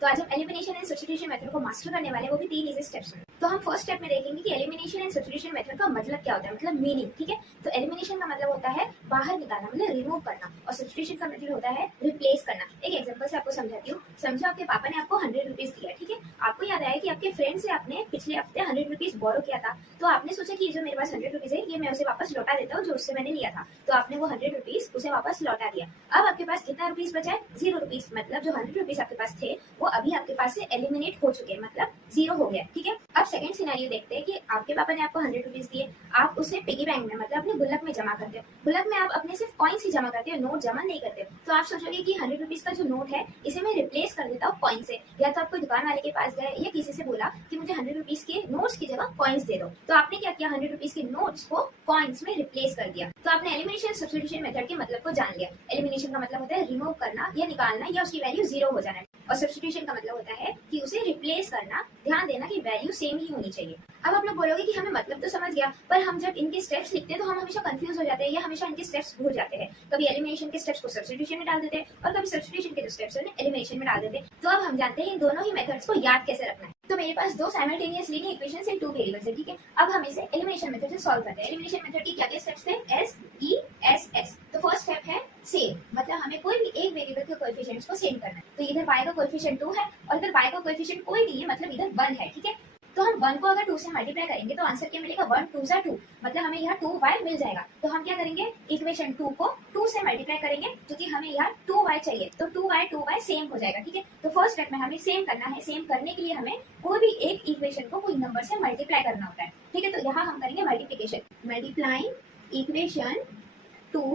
तो आज हम एलिमिनेशन एंड सब्स्टिट्यूशन मेथड को मास्टर करने वाले हैं, वो भी 3 इजी स्टेप्स में। तो हम फर्स्ट स्टेप में देखेंगे कि एलिमिनेशन एंड सब्स्टिट्यूशन मेथड का मतलब क्या होता है, मतलब मीनिंग। ठीक है, तो एलिमिनेशन का मतलब होता है बाहर निकालना, मतलब रिमूव करना, और सब्स्टिट्यूशन का मतलब होता है रिप्लेस करना। एक एग्जांपल से आपको समझाती हूँ। समझो आपके पापा ने आपको 100 रुपीज दिया, ठीक है। आपको याद आया कि आपके फ्रेंड से आपने पिछले हफ्ते 100 रुपीज बोरो किया था, तो आपने सोचा कि जो मेरे पास 100 रुपीज है, ये मैं उसे वापस लौटा देता हूँ जो उससे मैंने लिया था। तो आपने वो 100 रुपीज उसे वापस लौटा दिया। अब आपके पास कितना रुपीज बचा है? 0 रुपीज। मतलब जो 100 रुपीज आपके पास थे वो अभी आपके पास से एलिमिनेट हो चुके हैं, मतलब 0 हो गया। ठीक है, अब सेकंड सिनेरियो देखते हैं कि आपके पापा ने आपको 100 रुपीज दिए, आप उसे पिगी बैंक में, मतलब अपने गुल्लक में जमा करते हो। गुल्लक में आप अपने सिर्फ कॉइन्स ही जमा करते हो, नोट जमा नहीं करते हो। तो आप सोचोगे कि 100 रुपीज का जो नोट है इसे मैं रिप्लेस कर देता हूँ कॉइन से, या तो आप कोई दुकान वाले के पास गए या किसी से बोला कि मुझे 100 रुपीज के नोट्स की जगह कॉइन्स दे दो। तो आपने क्या किया? 100 रुपीज के नोट्स को कॉइन्स में रिप्लेस कर दिया। तो आपने एलिमिनेशन सब्स्टिट्यूशन मेथड के मतलब को जान लिया। एलिमिनेशन का मतलब होता है रिमूव करना या निकालना या उसकी वैल्यू 0 हो जाना, और सब्स्टिट्यूशन का मतलब होता है कि उसे रिप्लेस करना। ध्यान देना कि वैल्यू सेम ही होनी चाहिए। अब आप लोग बोलोगे कि हमें मतलब तो समझ गया, पर हम जब इनके स्टेप्स लिखते हैं तो हम हमेशा कंफ्यूज हो जाते हैं या हमेशा इनके स्टेप्स भूल जाते हैं। कभी एलिमिनेशन के स्टेप्स को सब्स्टिट्यूशन में डाल देते हैं और कभी सब्स्टिट्यूशन के जो स्टेप्स हैं एलिमिनेशन में डाल देते हैं। तो अब हम जानते हैं इन दोनों ही मेथड्स को याद कैसे रखना है। तो मेरे पास दो साइमल्टेनियस लीनियर इक्वेशंस हैं, 2 वेरिएबल्स है। ठीक है, अब हम इसे एलिमिनेशन मेथड से सॉल्व करते हैं। एलिमिनेशन मेथड की क्या-क्या स्टेप्स थे? S E S S. तो फर्स्ट स्टेप है सेम, मतलब हमें कोई भी एक वेरिएबल के कोएफिशिएंट्स को सेम करना है। तो इधर y का कोएफिशिएंट 2 है और इधर y का कोएफिशिएंट कोई नहीं है, मतलब इधर 1 है। ठीक है, तो हम 1 को अगर 2 से मल्टीप्लाई करेंगे तो आंसर क्या मिलेगा? 1 2 2, मतलब हमें यहाँ 2y मिल जाएगा। तो हम क्या करेंगे? इक्वेशन 2 को 2 से मल्टीप्लाई करेंगे क्योंकि हमें यहाँ 2y चाहिए, तो 2y सेम हो जाएगा। ठीक है, तो फर्स्ट स्टेप में हमें सेम करना है। सेम करने के लिए हमें कोई भी एक इक्वेशन को कोई नंबर से मल्टीप्लाई करना होता है। ठीक है, तो यहाँ हम करेंगे multiplication, multiplying equation 2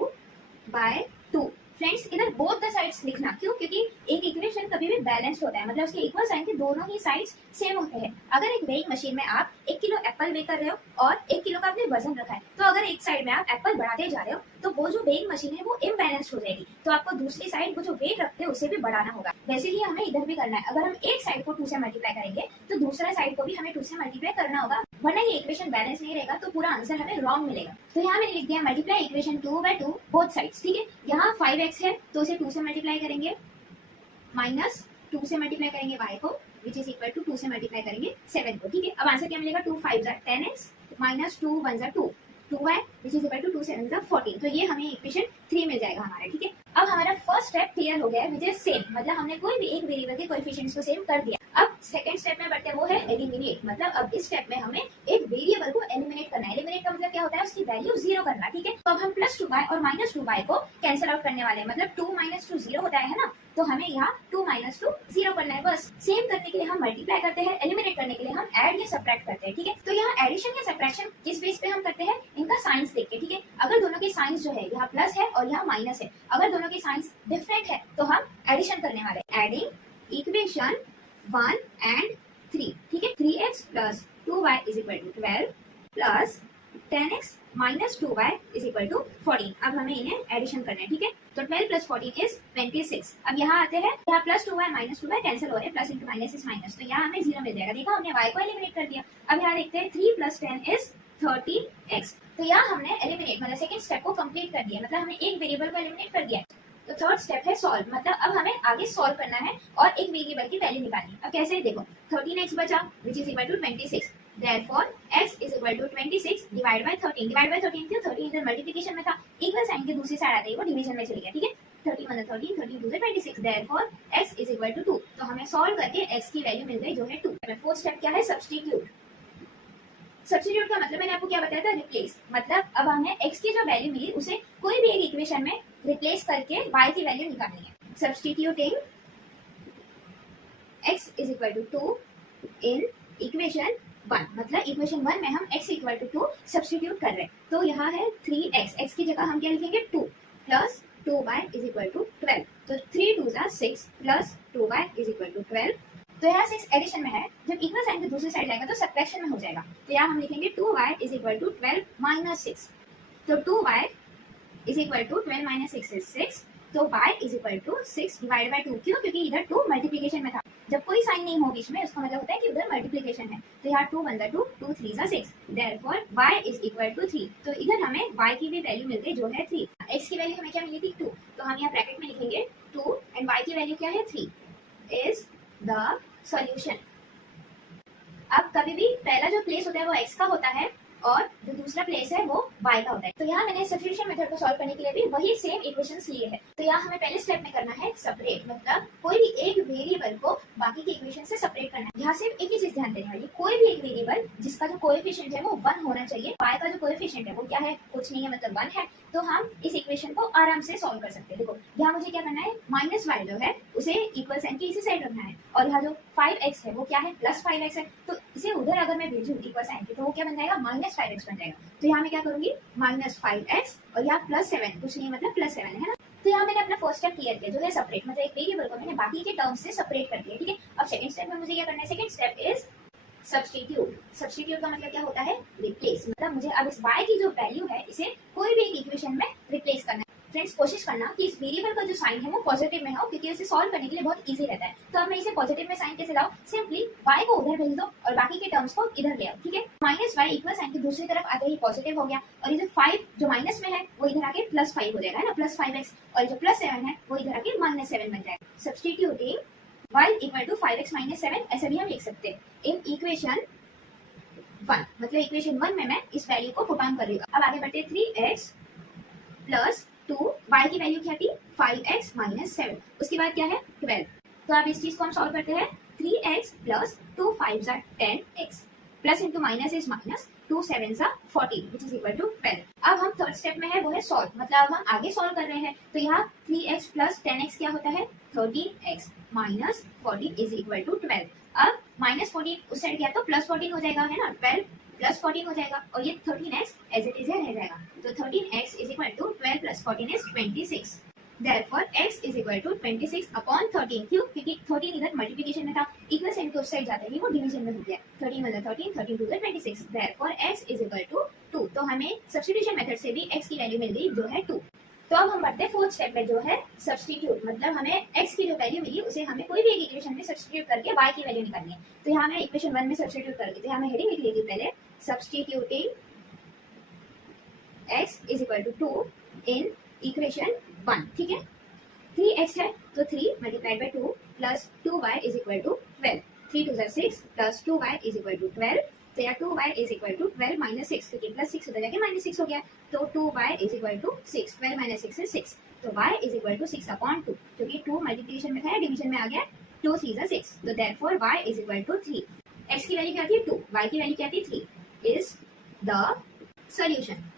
by 2। Friends, इधर बोथ द साइड्स लिखना, क्यों? क्योंकि एक इक्वेशन कभी भी बैलेंस्ड होता है, मतलब उसके इक्वल साइन के दोनों ही साइड्स सेम होते हैं। अगर एक वेइंग मशीन में आप 1 किलो एप्पल वे कर रहे हो और 1 किलो का आपने वजन रखा है, तो अगर एक साइड में आप एप्पल बढ़ाते जा रहे हो तो वो जो वेइंग मशीन है वो इम्बैलेंस्ड हो जाएगी। तो आपको दूसरी साइड वो जो वेट रखते हैं उसे भी बढ़ाना होगा। वैसे ही हमें इधर भी करना है। अगर हम एक साइड को 2 से मल्टीप्लाई करेंगे तो दूसरा साइड को भी हमें 2 से मल्टीप्लाई करना होगा, वरना ये इक्वेशन बैलेंस नहीं रहेगा तो पूरा आंसर हमें रॉन्ग मिलेगा। तो यहाँ मैंने लिख दिया multiply equation 2 by 2 both sides. ठीक है, यहाँ 5x है तो उसे 2 से मल्टीप्लाई करेंगे, माइनस 2 से मल्टीप्लाई करेंगे y को, विच इज इक्वल टू 2 से मल्टीप्लाई करेंगे 7 को। ठीक है, अब आंसर क्या मिलेगा? 2 5 10x minus 2 1 2, 2y which is equal to 2 7 14। तो ये हमें इक्वेशन 3 मिल जाएगा हमारा। ठीक है, अब हमारा फर्स्ट स्टेप क्लियर हो गया है, विच इज सेम, मतलब हमने कोई भी एक वेरिएबल के कोएफिशिएंट्स को सेम कर दिया। अब सेकंड स्टेप में बढ़ते हैं, वो है एलिमिनेट। मतलब अब इस स्टेप में हमें एक वेरिएबल को एलिमिनेट करना है। एलिमिनेट का मतलब क्या होता है? उसकी वैल्यू 0 करना। ठीक है, तो अब हम प्लस 2y और माइनस 2y को कैंसिल आउट करने वाले हैं, मतलब 2 माइनस 2 0 होता है ना, तो हमें यहाँ 2 माइनस 2 0 करना है बस। सेम करने के लिए हम मल्टीप्लाई करते हैं, एलिमिनेट करने के लिए हम ऐड या सब्ट्रैक्ट करते हैं। ठीक है, तो यहाँ एडिशन या सब्ट्रैक्शन किस बेस पे हम करते हैं? इनका साइंस देख के। ठीक है, अगर दोनों के साइंस जो है यहाँ प्लस है और यहाँ माइनस है, अगर दोनों के साइंस डिफरेंट है तो हम एडिशन करने वाले हैं। Adding equation 1 and 3। ठीक है, 3x plus 2y is equal to 12 plus 10x minus 2y is equal to 14। अब हमें इन्हें एडिशन करना है। ठीक है, तो 12 प्लस 14 इज 26। अब यहाँ आते हैं, यहाँ plus 2y minus 2y cancel हो रहे हैं, plus into minus is minus, तो यहाँ हमें 0 मिल जाएगा। देखा, हमने y को एलिमिनेट कर दिया। अब यहाँ देखते हैं 3 प्लस 10 इज 13x। तो यहाँ हमने एलिमिनेट मतलब सेकंड स्टेप को कंप्लीट कर दिया, मतलब हमने एक वेरिएबल को एलिमिनेट कर दिया। तो थर्ड स्टेप है सॉल्व, मतलब अब हमें आगे सॉल्व करना है और एक वेरिएबल की वैल्यू निकालनी है। अब कैसे? देखो, 13x बचा which is equal to 26, therefore x is equal to 26 divide by 13। Divide by 13 क्यों? 13 इधर मल्टीप्लिकेशन में था, इक्वल साइन के दूसरी साइड आते ही वो डिवीजन में चली गया। ठीक है, 13 1 13 13 2 26, therefore x is equal to 2। तो हमें सॉल्व करके x की वैल्यू मिल गई जो है 2। फोर्थ स्टेप क्या है? सब्स्टिट्यूट। सब्स्टिट्यूट का मतलब मैंने आपको क्या बताया था? रिप्लेस। मतलब अब हमें x की जो वैल्यू मिली उसे कोई भी एक इक्वेशन में रिप्लेस करके y की वैल्यू निकालनी है। Substituting x is equal to 2 in equation 1, मतलब इक्वेशन 1 में हम x इक्वल टू 2 सब्स्टिट्यूट कर रहे हैं। तो यहाँ है 3x, x की जगह हम क्या लिखेंगे? 2 plus 2y is equal to 12। तो 3 2 6 plus 2y is equal to 12। तो यहाँ 6 एडिशन में है, जब इक्वल साइन के दूसरी साइड जाएगा तो सब्ट्रैक्शन में हो जाएगा। तो यहाँ हम लिखेंगे 2y is equal to 12 minus 6। तो 2y is equal to 12 minus 6 is 6, तो y is equal to 6 divide by 2। क्यों? क्योंकि इधर 2 मल्टीप्लिकेशन में था। जब कोई साइन नहीं हो बीच में उसका मतलब होता है कि उधर मल्टीप्लिकेशन है। तो यहाँ 2 1 2 2 3 6, therefore y is equal to 3। तो इधर हमें y की भी वैल्यू मिल गई जो है 3। x की वैल्यू हमें क्या मिली थी? 2, तो हम यहाँ ब्रैकेट में लिखेंगे 2 एंड y की वैल्यू क्या है? 3 इज द सॉल्यूशन। अब कभी भी पहला जो प्लेस होता है वो x का होता है और जो दूसरा प्लेस है वो y का होता है। तो यहाँ मैंने सब्स्टिट्यूशन मेथड को सॉल्व करने के लिए भी वही सेम इक्वेशंस लिए हैं। तो यहाँ हमें पहले स्टेप में करना है सेपरेट, मतलब कोई भी एक वेरिएबल को बाकी के इक्वेशन से सेपरेट करना है। यहाँ सिर्फ एक ही चीज ध्यान देने वाली, कोई भी एक वेरिएबल जिसका जो कोएफिशिएंट है वो 1 होना चाहिए। y का जो कोएफिशिएंट है वो क्या है, कुछ नहीं है, मतलब 1 है। तो हम इस इक्वेशन को आराम से सॉल्व कर सकते हैं। देखो यहाँ मुझे क्या करना है, माइनस वाई जो है उसे इक्वल साइन के इसी साइड रखना है, और यहाँ जो 5x है वो क्या है, प्लस 5x है। तो इसे उधर अगर मैं भेजूं इक्वल साइन के, तो वो क्या बन जाएगा, माइनस 5x बन जाएगा। तो यहाँ मैं क्या करूंगी, माइनस 5x और यहाँ प्लस 7, कुछ नहीं मतलब प्लस 7 है ना। तो यहाँ मैंने अपना फर्स्ट स्टेप क्लियर किया जो है सेपरेट, मतलब एक वेरिएबल को मैंने बाकी के टर्म्स से सेपरेट कर दिया, ठीक है। अब सेकंड स्टेप में मुझे क्या करना है, second step is substitute. Substitute का मतलब क्या होता है, रिप्लेस, मतलब मुझे अब इस y की जो वैल्यू है इसे कोई भी एक इक्वेशन में रिप्लेस करना है। फ्रेंड्स कोशिश करना कि इस वेरिएबल का जो साइन है वो पॉजिटिव में हो, क्योंकि इसे सॉल्व करने के लिए बहुत इजी रहता है। तो अब मैं इसे पॉजिटिव में साइन कैसे लाऊं, सिंपली y को उधर भेज दो और बाकी के टर्म्स को इधर ले आओ, ठीक है। माइनस y इक्वल साइन के दूसरी तरफ आते ही पॉजिटिव हो गया, और ये जो 5 जो माइनस में है वो इधर आके प्लस 5 हो जाएगा, है ना, प्लस 5x, और जो प्लस 7 है वो इधर आके माइनस 7 बन जाएगा। Substituting y equal to 5x minus 7 ऐसा भी हम लिख सकते हैं इन इक्वेशन 1, मतलब इक्वेशन 1 में मैं इस वैल्यू को पुट ऑन कर रही हूँ। अब आगे बढ़ते 3x प्लस 2, y की वैल्यू क्या थी, 5x माइनस 7, उसके बाद क्या है 12। तो अब इस चीज को हम सॉल्व करते हैं, 3x plus 2 5 are 10x plus into minus is minus, 2 7 are 14 which is equal to 12। अब हम थर्ड स्टेप में है वो है सॉल्व, मतलब अब हम आगे सॉल्व कर रहे हैं। तो यहाँ 3x प्लस 10x क्या होता है, 13x minus 14 is equal to 12। अब माइनस 14 उस साइड गया तो प्लस 14 हो जाएगा, है ना, 12 प्लस 14 हो जाएगा, और ये 13x एज इट इज रह जाएगा। तो 13x is equal to 12 plus 14 is 26। Therefore x is equal to 26 upon 13, क्यों, क्योंकि 13 इधर मल्टीप्लिकेशन में था, इक्वल साइन के उस साइड जाते ही वो डिवीजन में हो गया, 13 मतलब 13, 13 to 26। Therefore x is equal to 2। तो हमें सब्स्टिट्यूशन मेथड से भी x की वैल्यू मिल गई जो है 2। तो अब हम बढ़ते हैं फोर्थ स्टेप में जो है सब्स्टिट्यूट, मतलब हमें x की जो वैल्यू मिली उसे हमें कोई भी एक इक्वेशन में सब्स्टिट्यूट करके y की वैल्यू निकालनी है। तो यहाँ मैं इक्वेशन 1 में सब्स्टिट्यूट कर देती हूँ, मैं हेडिंग लिख लेती हूँ पहले, substituting x is equal to 2 in equation 1, ठीक है। 3x है तो 3 multiplied by 2 plus 2y is equal to 12, 3 2 6 plus 2y is equal to 12। तो यहाँ 2y is equal to 12 minus 6, क्योंकि प्लस 6 उधर जाके माइनस 6 हो गया, तो 2y is equal to 6, 12 minus 6 is 6। तो y is equal to 6 upon 2, क्योंकि 2 मल्टीप्लिकेशन में था डिवीजन में आ गया, 2 3 6, तो therefore y is equal to 3। x की वैल्यू क्या थी 2, y की वैल्यू क्या थी 3 इज द सॉल्यूशन।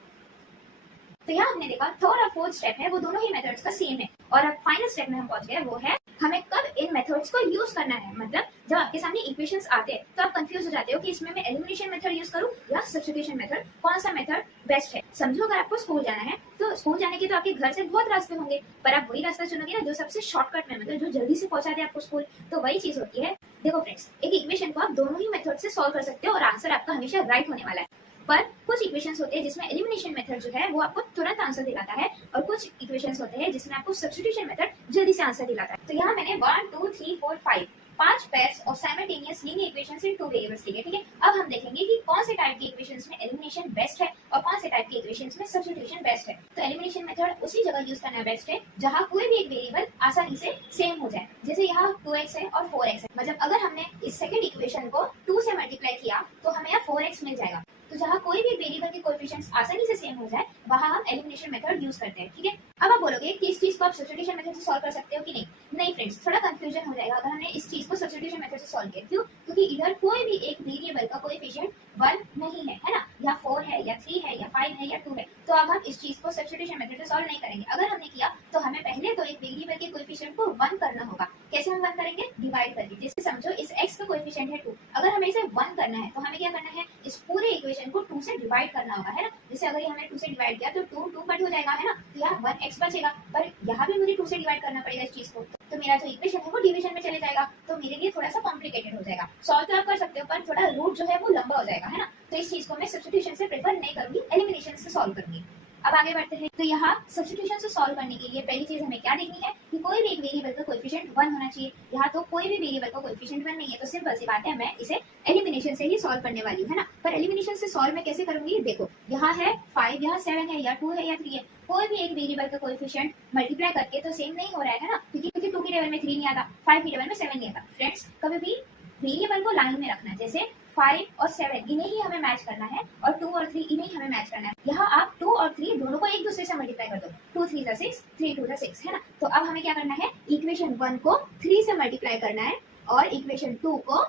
तो यहाँ हमने देखा थर्ड और फोर्थ स्टेप है वो दोनों ही मेथड्स का सेम है, और अब फाइनल स्टेप में हम पहुंच गए वो है हमें कब इन मेथड्स को यूज करना है। मतलब जब आपके सामने इक्वेशंस आते हैं तो आप कंफ्यूज हो जाते हो कि इसमें मैं एलिमिनेशन मेथड यूज करूं या सब्स्टिट्यूशन मेथड, कौन सा मेथड बेस्ट है। समझो अगर आपको स्कूल जाना है तो स्कूल जाने के तो आपके घर से बहुत रास्ते होंगे, पर आप वही रास्ता चुनोगे ना जो सबसे शॉर्टकट में, मतलब जो जल्दी से पहुंचा दे आपको स्कूल। तो वही चीज होती है। देखो फ्रेंड्स, एक इक्वेशन को आप दोनों ही मेथड से सॉल्व कर सकते हो और आंसर आपका हमेशा राइट होने वाला है, पर कुछ इक्वेशंस होते हैं जिसमें एलिमिनेशन मेथड जो है वो आपको तुरंत आंसर दिलाता है, और कुछ इक्वेशंस होते हैं जिसमें आपको सब्स्टिट्यूशन मेथड जल्दी से आंसर दिलाता है। तो यहाँ मैंने 1 2 3 4 5 5 pairs of simultaneous linear equations in 2 variables लिए, ठीक है। अब हम देखेंगे कि कौन से टाइप की इक्वेशंस में एलिमिनेशन बेस्ट है और कौन से टाइप की इक्वेशंस में सब्स्टिट्यूशन बेस्ट है। तो एलिमिनेशन मेथड उसी जगह यूज करना बेस्ट है जहां कोई भी एक वेरिएबल आसानी से सेम हो जाए, जैसे यहाँ 2x है और 4x है। मतलब अगर हमने इस सेकंड इक्वेशन को 2 से मल्टीप्लाई किया तो हमें यहाँ 4x मिल जाएगा। तो जहाँ कोई भी वेरिएबल के कोएफिशिएंट्स आसानी से सेम हो जाए वहां हम एलिमिनेशन मेथड यूज करते हैं, ठीक है। अब आप बोलोगे कि इस चीज को आप सब्स्टिट्यूशन मेथड से सॉल्व कर सकते हो कि नहीं। नहीं फ्रेंड्स, थोड़ा कंफ्यूजन हो जाएगा अगर हमने इस चीज को सब्स्टिट्यूशन मेथड से सॉल्व किया। क्यों? क्योंकि इधर कोई भी एक वेरिएबल का कोएफिशिएंट 1 नहीं है, है ना। या 4 है या 3 है या 5 है या 2 है, तो अब हम इस चीज को सब्स्टिट्यूशन मेथड से सॉल्व नहीं करेंगे। अगर हमने किया तो हमें पहले तो एक वेरिएबल के कोएफिशिएंट को 1 करना होगा। कैसे हम 1 करेंगे? डिवाइड करके। जैसे समझो इस x का कोएफिशिएंट है 2, अगर हमें इसे 1 करना है तो हमें क्या करना है, इस पूरे इक्वेशन को 2 से डिवाइड करना होगा, है ना। जैसे अगर ये हमने 2 से डिवाइड किया तो 2 कट हो जाएगा, है ना। तो यहाँ 1x बचेगा, पर यहाँ भी मुझे 2 से डिवाइड करना पड़ेगा इस चीज को, तो मेरा जो इक्वेशन है वो डिवीजन में चले जाएगा, तो मेरे लिए थोड़ा सा कॉम्प्लिकेटेड हो जाएगा। सॉल्व तो आप कर सकते हो पर थोड़ा रूट जो है वो लंबा हो जाएगा, है ना। तो इस चीज को मैं सब्स्टिट्यूशन से प्रेफर नहीं करूंगी, एलिमिनेशन से सॉल्व करूंगी। अब आगे बढ़ते हैं। तो यहाँ सब्स्टिट्यूशन से सॉल्व करने के लिए पहली चीज हमें क्या देखनी है कि कोई भी एक वेरिएबल का कोएफिशिएंट 1 होना चाहिए। यहाँ तो कोई भी वेरिएबल का कोएफिशिएंट 1 नहीं है, तो सिंपल सी बात है, मैं इसे एलिमिनेशन से ही सॉल्व करने वाली हूँ, है ना। पर एलिमिनेशन से सॉल्व मैं कैसे करूंगी, देखो यहाँ है 5, यहाँ 7 है, या 2 है या 3 है, कोई भी एक वेरिएबल का कोएफिशिएंट मल्टीप्लाई करके तो सेम नहीं हो रहा है ना, क्योंकि 2 के टेबल में 3 नहीं आता, 5 के टेबल में 7 नहीं आता। फ्रेंड्स, कभी भी वेरिएबल को लाइन में रखना, जैसे 5 और 7 इन्हें ही हमें मैच करना है, और 2 और 3 इन्हें ही हमें मैच करना है। यहाँ आप 2 और 3 दोनों को एक दूसरे से मल्टीप्लाई कर दो, 2 3 = 6, 3 2 = 6, है ना। तो अब हमें क्या करना है, इक्वेशन 1 को 3 से मल्टीप्लाई करना है और इक्वेशन 2 को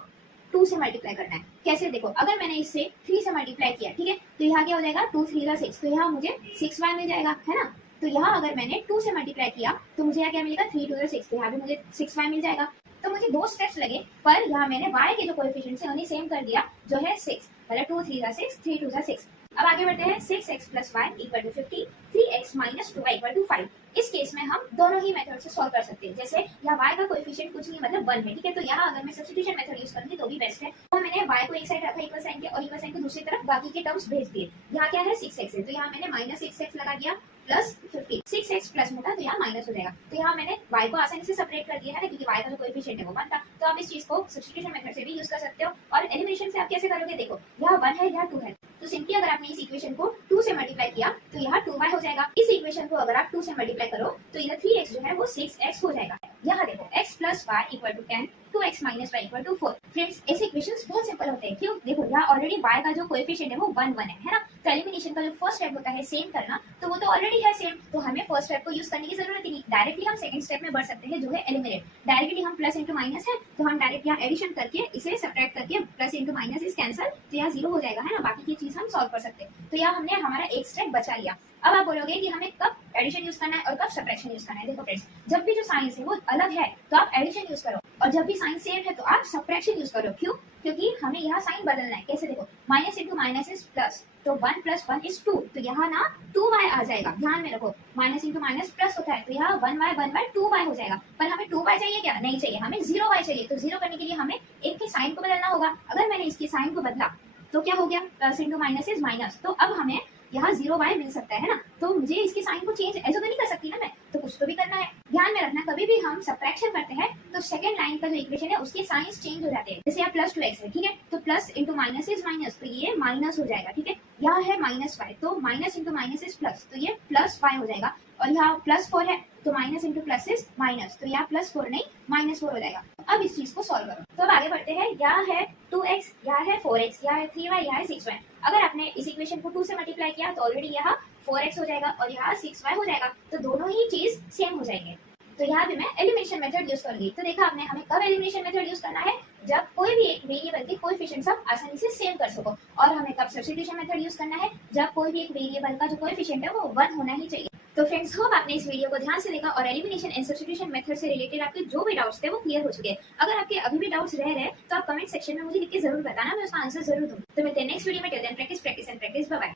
2 से मल्टीप्लाई करना है। कैसे, देखो अगर मैंने इससे 3 से मल्टीप्लाई किया, ठीक है, तो यहाँ क्या हो जाएगा, 2 3 = 6, तो यहाँ मुझे 6y मिल जाएगा, है ना। तो यहाँ अगर मैंने 2 से मल्टीप्लाई किया तो मुझे यहाँ क्या मिलेगा, 3 2 = 6, तो यहाँ भी मुझे 6y मिल जाएगा। तो मुझे 2 स्टेप्स लगे, पर यहाँ मैंने y के जो कोएफिशिएंट्स हैं उन्हें सेम कर दिया, जो है 6, मतलब 2 3 = 6, 3 2 = 6। अब आगे बढ़ते हैं। 6x + y = 50, 3x - 2y = 5। इस केस में हम दोनों ही मेथड से सॉल्व कर सकते हैं। जैसे यहाँ y का कोएफिशिएंट कुछ नहीं, मतलब 1 है, ठीक है, तो यहाँ अगर मैं सब्स्टिट्यूशन मेथड यूज करूंगी तो भी बेस्ट है। तो मैंने y को एक साइड रखा इक्वल साइन के, और इक्वल साइन को दूसरी तरफ बाकी के टर्म्स भेज दिए। यहाँ क्या है, 6x है, तो यहाँ मैंने -6x लगा दिया प्लस 50, 6x प्लस में था तो यहाँ माइनस हो जाएगा। तो यहाँ मैंने y को आसानी से सेपरेट कर दिया है ना, क्योंकि y का जो कोएफिशिएंट है वो 1 था। तो आप इस चीज को सब्स्टिट्यूशन मेथड से भी यूज कर सकते हो। और एलिमिनेशन से आप कैसे करोगे, देखो यहाँ 1 है, यहाँ 2 है, तो सिंपली अगर आपने इस इक्वेशन को 2 से मल्टीप्लाई किया तो यहाँ 2y हो जाएगा। इस इक्वेशन को अगर आप 2 से मल्टीप्लाई करो तो इधर 3x जो है वो 6x हो जाएगा। यहाँ देखो x + y = 10, 2x - y = 4। Friends, ऐसे इक्वेशंस बहुत सिंपल होते हैं, क्यों, देखो यहाँ ऑलरेडी y का जो कोएफिशिएंट है वो 1 1 है ना। तो एलिमिनेशन का जो फर्स्ट स्टेप होता है सेम करना, तो वो तो ऑलरेडी है सेम, तो हमें फर्स्ट स्टेप को यूज करने की जरूरत ही नहीं। डायरेक्टली हम सेकंड स्टेप में बढ़ सकते हैं, जो है एलिमिनेट। डायरेक्टली हम प्लस इंटू माइनस है, तो हम डायरेक्ट यहाँ एडिशन करके इसे सब्ट्रैक्ट करके plus into minus is cancel, तो यहाँ 0 हो जाएगा, है ना। बाकी की चीज हम सॉल्व कर सकते हैं। तो यहाँ हमने हमारा एक स्टेप बचा लिया। अब आप बोलोगे कि हमें कब एडिशन यूज करना है और कब सब्ट्रैक्शन यूज करना है। देखो फ्रेंड्स, जब भी जो साइंस है वो अलग है तो आप एडिशन यूज करो, और जब भी साइंस सेम है तो आप सब्ट्रैक्शन यूज करो। क्यों, क्योंकि हमें यहाँ साइन बदलना है। कैसे, देखो minus into minus is plus, तो 1 + 1 = 2, तो यहाँ ना 2y आ जाएगा। ध्यान में रखो, माइनस इंटू माइनस प्लस होता है, तो यहाँ 1y 2y हो जाएगा। पर हमें 2y चाहिए क्या, नहीं चाहिए, हमें 0y चाहिए। तो 0 करने के लिए हमें एक के साइन को बदलना होगा। अगर मैंने इसके साइन को बदला तो क्या हो गया, plus into minus is minus, तो अब हमें यहाँ 0y मिल सकता है ना। तो मुझे इसके साइन को चेंज ऐसे तो नहीं कर सकती ना मैं, तो कुछ तो भी करना है। ध्यान में रखना, कभी भी हम सब्ट्रैक्शन करते हैं तो सेकंड लाइन का जो इक्वेशन है उसके साइंस चेंज हो जाते हैं। जैसे यहाँ प्लस 2x है, ठीक है, तो plus into minus is minus, तो ये माइनस हो जाएगा, ठीक है। यहाँ है -y, तो minus into minus is plus, तो ये +y हो जाएगा। और यहाँ +4 है, तो minus into plus is minus, तो यहाँ +4 नहीं -4 हो जाएगा। अब इस चीज को सॉल्व करो। तो अब आगे बढ़ते हैं। यहाँ है 2x, यहाँ है 4x, यहाँ है 3y, यहाँ है 6y। अगर आपने इस इक्वेशन को 2 से मल्टीप्लाई किया तो ऑलरेडी यहाँ 4x हो जाएगा और यहाँ 6y हो जाएगा, तो दोनों ही चीज सेम हो जाएंगे। तो यहाँ भी मैं एलिमिनेशन मेथड यूज करूंगी। तो देखा आपने, हमें कब एलिमिनेशन मेथड यूज करना है, जब कोई भी एक वेरिएबल के कोएफिशिएंट्स आप आसानी से सेम कर सको। और हमें कब सब्स्टिट्यूशन मेथड यूज करना है, जब कोई भी एक वेरिएबल का जो कोएफिशिएंट है वो 1 होना ही चाहिए। तो फ्रेंड्स, होप आपने इस वीडियो को ध्यान से देखा और एलिमिनेशन एंड सब्स्टिट्यूशन मेथड से रिलेटेड आपके जो भी डाउट्स थे वो क्लियर हो चुके हैं। अगर आपके अभी भी डाउट्स रह रहे तो आप कमेंट सेक्शन में मुझे लिख के जरूर बताना, मैं उसका आंसर जरूर दूंगी। तो मिलते हैं नेक्स्ट वीडियो में। Till then practice practice and practice. Bye bye.